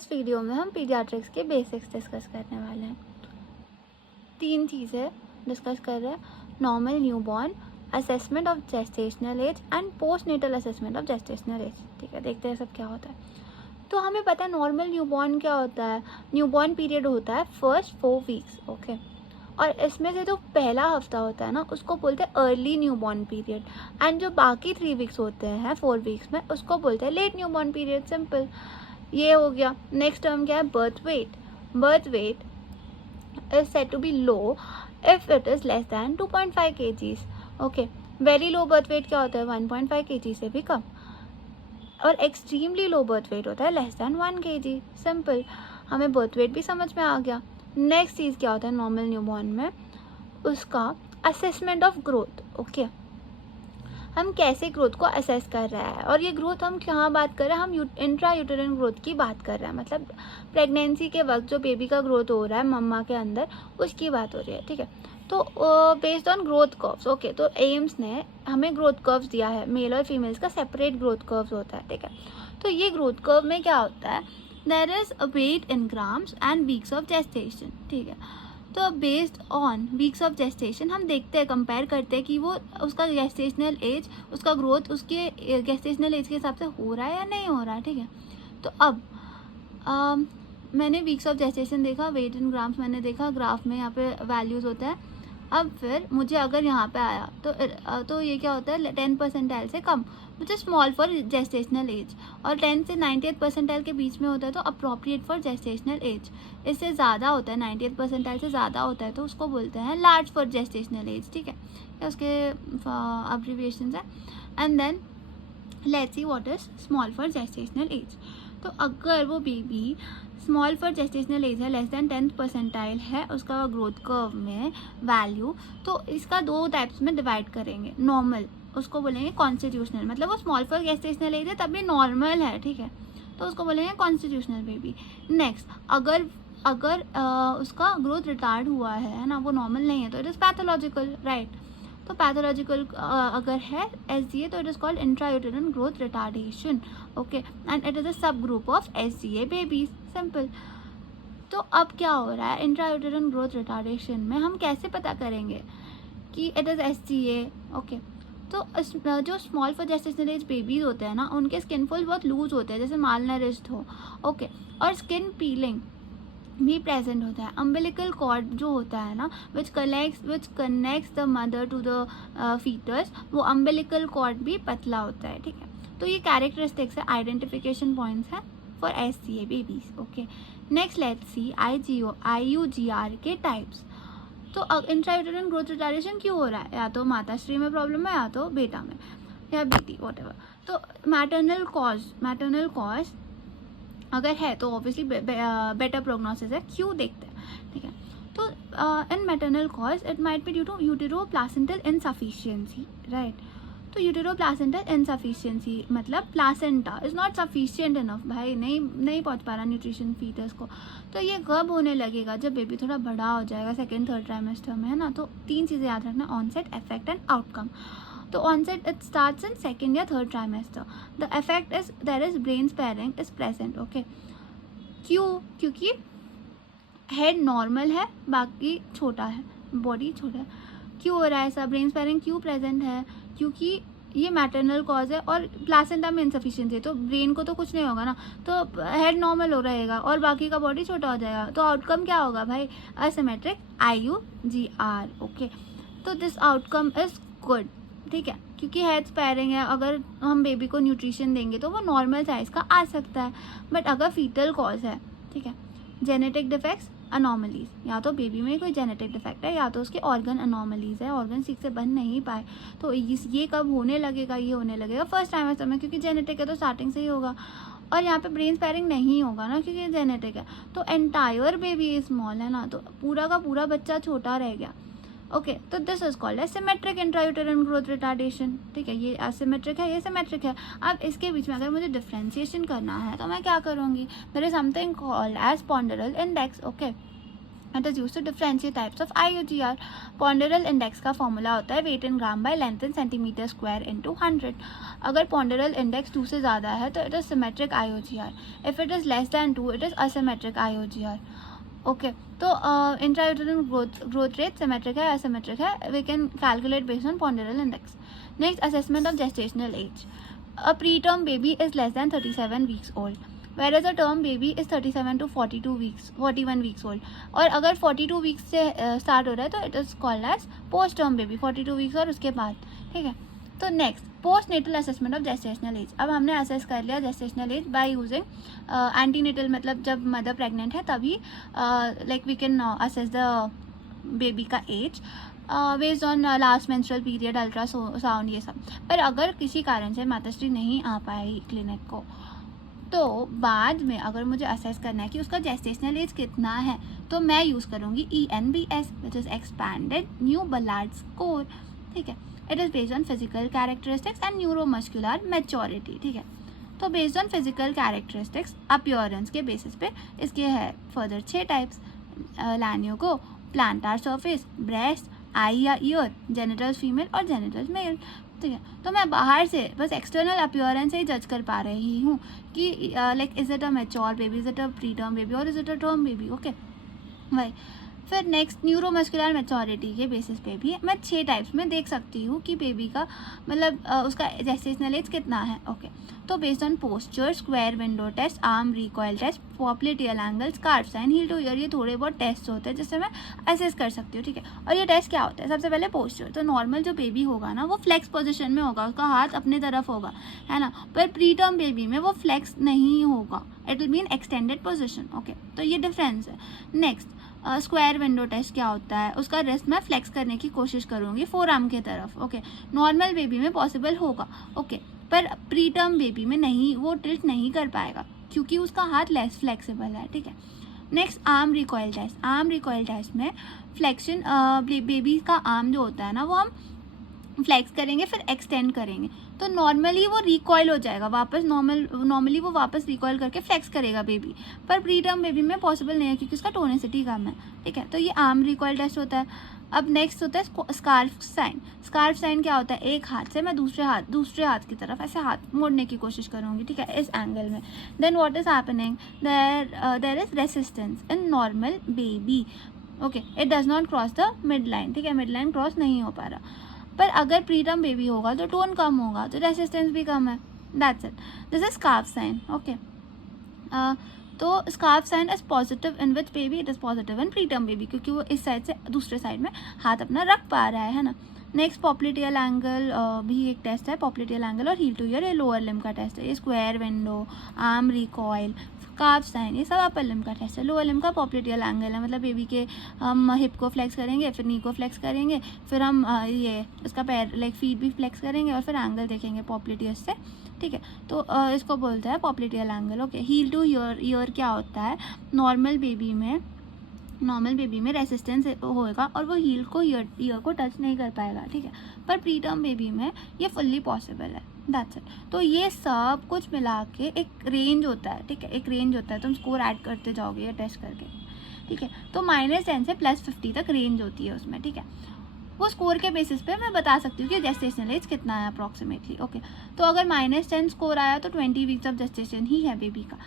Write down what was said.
इस वीडियो में हम पीडियाट्रिक्स के बेसिक्स डिस्कस करने वाले हैं। 3 चीज़ें डिस्कस कर रहे हैं: normal newborn, assessment of gestational age and post natal assessment of gestational age. ठीक है, देखते हैं सब क्या होता है। तो हमें पता है नॉर्मल न्यूबॉर्न क्या होता है। न्यूबॉर्न पीरियड होता है फर्स्ट 4 वीक्स, ओके। और इसमें से जो पहला हफ्ता होता है ना, उसको बोलते हैं अर्ली न्यूबॉर्न पीरियड, एंड जो बाकी 3 वीक्स होते हैं 4 वीक्स में, उसको बोलते हैं लेट न्यूबॉर्न पीरियड। सिंपल, ये हो गया। नेक्स्ट टर्म क्या है? Birth weight. Birth weight is said to be low if it is less than 2.5 kgs. Okay, very low birth weight क्या होता है? 1.5 kg से भी कम। और एक्सट्रीमली लो बर्थ वेट होता है लेस दैन 1 kg। सिंपल, हमें बर्थ वेट भी समझ में आ गया। नेक्स्ट चीज़ क्या होता है नॉर्मल न्यूबॉर्न में? उसका असेसमेंट ऑफ ग्रोथ। ओके, हम कैसे ग्रोथ को असेस कर रहा है, और ये ग्रोथ हम कहाँ बात कर रहे हैं? हम इंट्रा यूटेरिन ग्रोथ की बात कर रहे हैं, मतलब प्रेगनेंसी के वक्त जो बेबी का ग्रोथ हो रहा है मम्मा के अंदर, उसकी बात हो रही है। ठीक है, तो based on growth curves. Okay, तो एम्स ने हमें ग्रोथ कर्व्स दिया है, मेल और फीमेल्स का सेपरेट ग्रोथ कर्व्स होता है। ठीक है, तो ये ग्रोथ कर्व में क्या होता है? There is a weight in grams and weeks of gestation. ठीक है, तो based on weeks of gestation हम देखते हैं, कंपेयर करते हैं कि वो उसका जेस्टेशनल एज, उसका ग्रोथ उसके जेस्टेशनल एज के हिसाब से हो रहा है या नहीं हो रहा है। ठीक है, तो अब मैंने वीक्स ऑफ जेस्टेशन देखा, वेट इन ग्राम्स मैंने देखा, ग्राफ में यहाँ पे वैल्यूज़ होता है। अब फिर मुझे अगर यहाँ पे आया तो ये क्या होता है? 10 परसेंटाइल से कम, which is small for gestational age, और 10 से 98 परसेंटाइल के बीच में होता है तो अप्रोप्रिएट फॉर जेस्टेशनल एज। इससे ज़्यादा होता है, 98 परसेंटाइल से ज़्यादा होता है तो उसको बोलते हैं लार्ज फॉर जेस्टेशनल एज। ठीक है, या उसके अब्रीविएशंस है। And then let's see what is small for gestational age. तो अगर वो baby small for gestational age है, लेस दैन 10th परसेंटाइल है उसका ग्रोथ कर्व में वैल्यू, तो इसका 2 टाइप्स में डिवाइड करेंगे। नॉर्मल, उसको बोलेंगे कॉन्स्टिट्यूशनल, मतलब वो स्मॉल फॉर जेस्टेशनल एज है तभी नॉर्मल है। ठीक है, तो उसको बोलेंगे कॉन्स्टिट्यूशनल बेबी। नेक्स्ट, अगर उसका ग्रोथ रिटार्ड हुआ है ना, वो नॉर्मल नहीं है, तो इट इज़ पैथोलॉजिकल, राइट। तो पैथोलॉजिकल अगर है SGA, तो it is called intrauterine growth retardation. Okay, and it is a sub group of SGA babies. Simple. तो अब क्या हो रहा है इंट्रायूटेरिन ग्रोथ रिटार्डेशन में? हम कैसे पता करेंगे कि इट इज़ SGA? ओके, तो जो small for gestational as babies होते हैं ना, उनके स्किन फोल्ड बहुत लूज होते हैं, जैसे मालनरिश्ड हो। ओके, और स्किन पीलिंग भी प्रेजेंट होता है। अम्बिलिकल कॉर्ड जो होता है ना, which connects the mother to the fetus, वो अम्बिलिकल कॉर्ड भी पतला होता है। ठीक है, तो ये कैरेक्टरिस्टिक्स है, आइडेंटिफिकेशन पॉइंट्स हैं for SGA babies. Okay, next let's see IUGR के टाइप्स। तो इंट्रायूटेरिन ग्रोथ रिटार्डेशन क्यों हो रहा है? या तो माताश्री में प्रॉब्लम है, या तो बेटा में, या बेटी, व्हाटएवर। तो मैटरनल कॉज अगर है तो ऑब्वियसली बेटर प्रोग्नोसिस है। क्यों? देखते हैं। ठीक है, तो in maternal cause it might be due to utero placental insufficiency, right. तो यूटेरो प्लासेंटल इनसफिशिएंसी मतलब placenta is not sufficient enough, भाई नहीं पहुंच पा रहा न्यूट्रिशन फीटस को। तो ये कब होने लगेगा? जब बेबी थोड़ा बड़ा हो जाएगा, 2nd-3rd ट्राइमेस्टर में, है ना। तो 3 चीज़ें याद रखना: ऑनसेट, इफेक्ट एंड आउटकम। तो onset it starts in 2nd या 3rd trimester. The effect is there is brain sparing is present. Okay, क्यों? क्योंकि हेड नॉर्मल है, बाकी छोटा है, बॉडी छोटा है। क्यों हो रहा है ऐसा? ब्रेन स्पेयरिंग क्यों प्रेजेंट है? क्योंकि ये मैटरनल कॉज है और प्लासेंटा में इनसफिशिएंसी है, तो ब्रेन को तो कुछ नहीं होगा ना, तो हेड नॉर्मल हो रहेगा और बाकी का बॉडी छोटा हो जाएगा। तो आउटकम क्या होगा भाई? Asymmetric IUGR। ओके, तो दिस आउटकम इज गुड। ठीक है, क्योंकि हेड स्पेयरिंग है, अगर हम बेबी को न्यूट्रिशन देंगे तो वो नॉर्मल साइज़ का आ सकता है। बट अगर फीटल कॉज है, ठीक है, जेनेटिक डिफेक्ट्स, अनॉमलीज, या तो बेबी में कोई जेनेटिक डिफेक्ट है या तो उसके ऑर्गन अनॉमलीज है, ऑर्गन ठीक से बन नहीं पाए, तो ये कब होने लगेगा? ये होने लगेगा फर्स्ट ट्राइमेस्टर में, क्योंकि जेनेटिक है तो स्टार्टिंग से ही होगा। और यहाँ पे ब्रेन स्पेयरिंग नहीं होगा ना, क्योंकि जेनेटिक है। तो एंटायर बेबी स्मॉल है ना, तो पूरा का पूरा बच्चा छोटा रह गया। ओके, तो this is called asymmetric intrauterine growth retardation. ठीक है, ये एसिमेट्रिक है, ये सिमेट्रिक है। अब इसके बीच में अगर मुझे डिफ्रेंशिएशन करना है तो मैं क्या करूँगी? There is something called as ponderal index. Okay, it is use to differentiate types of IUGR. Ponderal index का फॉर्मूला होता है weight in gram by length in centimetre square into 100. अगर पॉन्डरल इंडेक्स 2 से ज़्यादा है तो it is symmetric IUGR. If it is less than 2 it is asymmetric IUGR. Okay, तो intrauterine growth rate symmetric है असिमेट्रिक है, we can calculate based on ponderal index. Next, assessment of gestational age. A preterm baby is less than 37 weeks old, whereas a term baby is 37 to 41 weeks old. और अगर 42 weeks से start हो रहा है तो it is called as post term baby, 42 weeks और उसके बाद. ठीक है, तो next, post natal assessment of gestational age. अब हमने असेस कर लिया gestational age by using antenatal, मतलब जब मदर प्रेग्नेंट है तभी like we can assess the baby का age based on last menstrual period, ultrasound, ये सब. पर अगर किसी कारण से माताश्री नहीं आ पाई क्लिनिक को, तो बाद में अगर मुझे असेस करना है कि उसका जेस्टेशनल एज कितना है, तो मैं यूज़ करूँगी ENBS, which is expanded new Ballard score. ठीक है, it is based on physical characteristics and neuromuscular maturity. ठीक है, तो based on physical characteristics, appearance के बेसिस पे इसके है फर्दर 6 टाइप्स. लैनियोगो, प्लांटार सरफेस, ब्रेस्ट, आई या ईयर, जेनिटल्स फीमेल और जेनिटल्स मेल. ठीक है, तो मैं बाहर से बस एक्सटर्नल अपीयरेंस से ही जज कर पा रही हूँ कि like is it a mature baby, is it a pre term baby और is it a term baby. Okay, वही. फिर नेक्स्ट, न्यूरोमस्कुलर मैच्योरिटी के बेसिस पे भी मैं 6 टाइप्स में देख सकती हूँ कि बेबी का मतलब उसका जेस्टेशनल एज कितना है. ओके, तो based on posture, square window test, arm recoil test, popliteal angle, scarf sign, heel to ear, ये थोड़े बहुत टेस्ट होते हैं जिससे मैं असेस कर सकती हूँ. ठीक है, और ये टेस्ट क्या होता है? सबसे पहले पोस्चर. तो नॉर्मल जो बेबी होगा ना वो फ्लेक्स पोजिशन में होगा, उसका हाथ अपने तरफ होगा, है ना. पर प्री टर्म बेबी में वो फ्लेक्स नहीं होगा, it will be in extended position. Okay, तो ये डिफरेंस है. नेक्स्ट, स्क्वायर विंडो टेस्ट क्या होता है? उसका रिस्ट मैं फ्लेक्स करने की कोशिश करूँगी फोर आर्म के तरफ. ओके, नॉर्मल बेबी में पॉसिबल होगा. ओके, पर प्री टर्म बेबी में नहीं, वो टिल्ट नहीं कर पाएगा क्योंकि उसका हाथ लेस फ्लेक्सिबल है. ठीक है, next, arm recoil test. Arm recoil test में फ्लेक्शन, बेबी का आर्म जो होता है ना वो हम फ्लेक्स करेंगे फिर एक्सटेंड करेंगे, तो नॉर्मली वो रिकॉयल हो जाएगा वापस, नॉर्मली वो वापस रिकॉयल करके फ्लेक्स करेगा बेबी. पर प्री टर्म बेबी में पॉसिबल नहीं है क्योंकि उसका टोनिसिटी कम है. ठीक है, तो ये आर्म रिकॉयल टेस्ट होता है. अब नेक्स्ट होता है स्कार्फ साइन. स्कार्फ साइन क्या होता है? एक हाथ से मैं दूसरे हाथ की तरफ ऐसे हाथ मोड़ने की कोशिश करूँगी. ठीक है, इस एंगल में. Then what is happening, there is resistance in normal baby. Okay, it does not cross the mid line. ठीक है, मिड लाइन क्रॉस नहीं हो पा रहा. पर अगर प्री टर्म बेबी होगा तो टोन कम होगा, तो रेसिस्टेंस भी कम है. That's it, this is scarf sign. Okay, तो scarf sign is positive in which baby? It is positive in pre term baby क्योंकि वो इस साइड से दूसरे साइड में हाथ अपना रख पा रहा है ना. नेक्स्ट, पॉप्लिटियल एंगल भी एक टेस्ट है. पॉप्लिटियल एंगल और हील टू ईयर, ये लोअर लिम्ब का टेस्ट है. ये square window, arm recoil, scarf sign, ये सब अपर लिम्ब का टेस्ट है. लोअर लिम्ब का पॉप्लिटियल एंगल है, मतलब बेबी के हम हिप को फ्लेक्स करेंगे, फिर नी को फ्लेक्स करेंगे, फिर हम ये इसका पैर लाइक फीट भी फ्लेक्स करेंगे और फिर एंगल देखेंगे पॉप्लिटियस से. ठीक है, तो इसको बोलते हैं popliteal angle. Okay, heel to ear क्या होता है? नॉर्मल बेबी में रेसिस्टेंस होएगा और वो हील को ईयर को टच नहीं कर पाएगा. ठीक है, पर प्री टर्म बेबी में ये फुल्ली पॉसिबल है. That's it. तो ये सब कुछ मिला के एक रेंज होता है. ठीक है, एक रेंज होता है, तुम स्कोर ऐड करते जाओगे ये टेस्ट करके. ठीक है, तो -10 से +50 तक रेंज होती है उसमें. ठीक है, वो स्कोर के बेसिस पे मैं बता सकती हूँ कि जेस्टेशनल एज कितना है अप्रॉक्सीमेटली. ओके, तो अगर -10 स्कोर आया तो 20 वीक्स ऑफ जेस्टेशन ही है बेबी का.